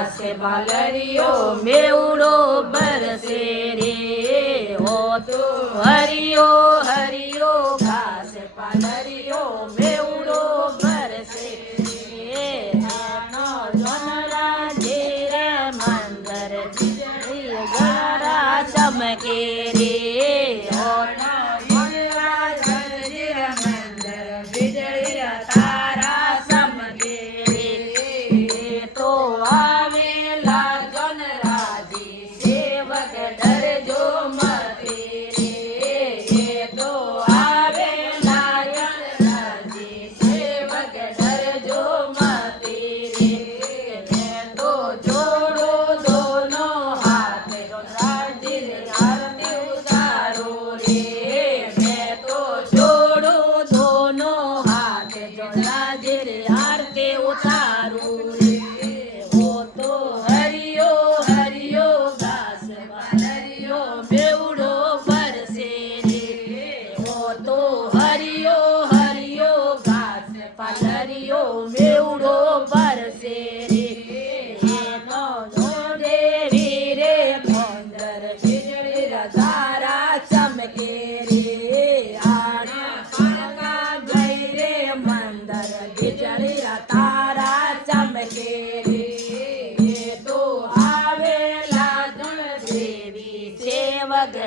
ગાશે પાલરીઓ મેવડો બરસે રે હો તો હરિયો હરિયો ગાશે પાલરીઓ મેવડો બરસે રે આનો જોનરા જેરે મંદર ગળરા ચમકે રે હો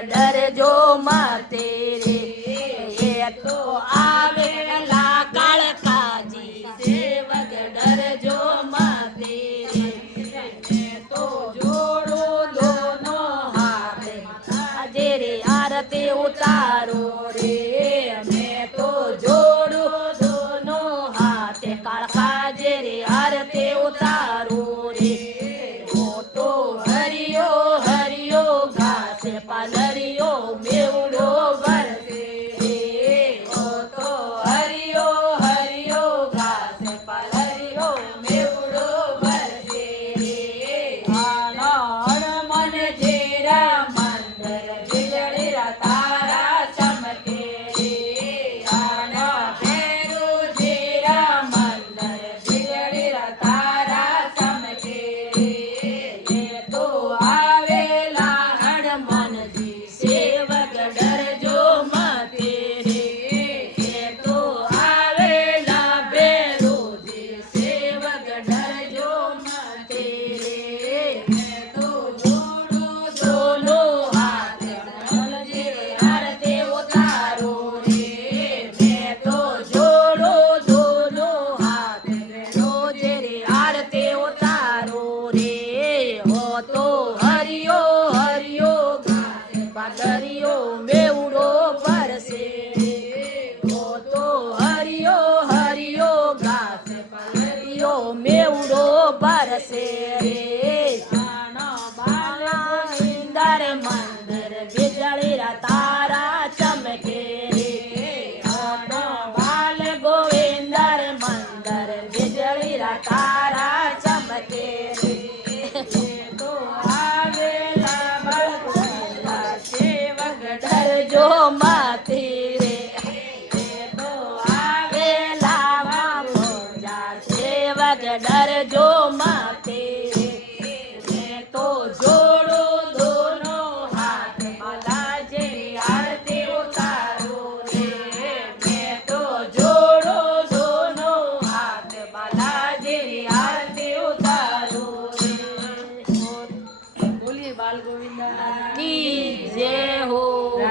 डर जो माते रे ये तो आवेला काळकाजी सेवक डर जो माते रे तो जोड़ो दोनों हाथ आजे रे आरती उतारो रे मैं तो जोड़ो दोनों हाथ काळकाजे रे आरती उतारो रे वो तो हरियो हरियो घास पालरियो मेवड़ो बरसे रे ओ तो हरियो हरियो घास पालरियो मेवड़ो बरसे रे आना मन जेरा मंदर बिजली तारा चमके रे आना फेरो जेरा मंदर बिजली तारा चमके रे ये तो आवेला हनुमान जी सेवक डर जो माते रे ये तो आवेला बेरो जी सेवक डर जो माते रे मैं तो जोड़ो दोनों हाथ जी आरती उतारो रे मैं तो जोड़ो दोनों हाथ रोज रे आरती उतारो रे हो तो हरियो हरियो पालरियो मेवड़ो बरसे हो तो हरियो हरियो घास पालरियो मेवड़ो बरसे रे जानो बाला इंदर मंदिर बिजली तारा चमके रे जानो बाल गोविंदर मंदिर बिजली तारा चमके रे तो आवेला बरसेला सेवक डर जो माते रे ये तो आवेला मोजा सेवक डर जो माते रे मैं तो जोड़ो दोनों हाथ माला जे आरती उतारो रे मैं तो जोड़ो दोनों हाथ माला जे आरती उतारो रे बोलिए बाल गोविंद की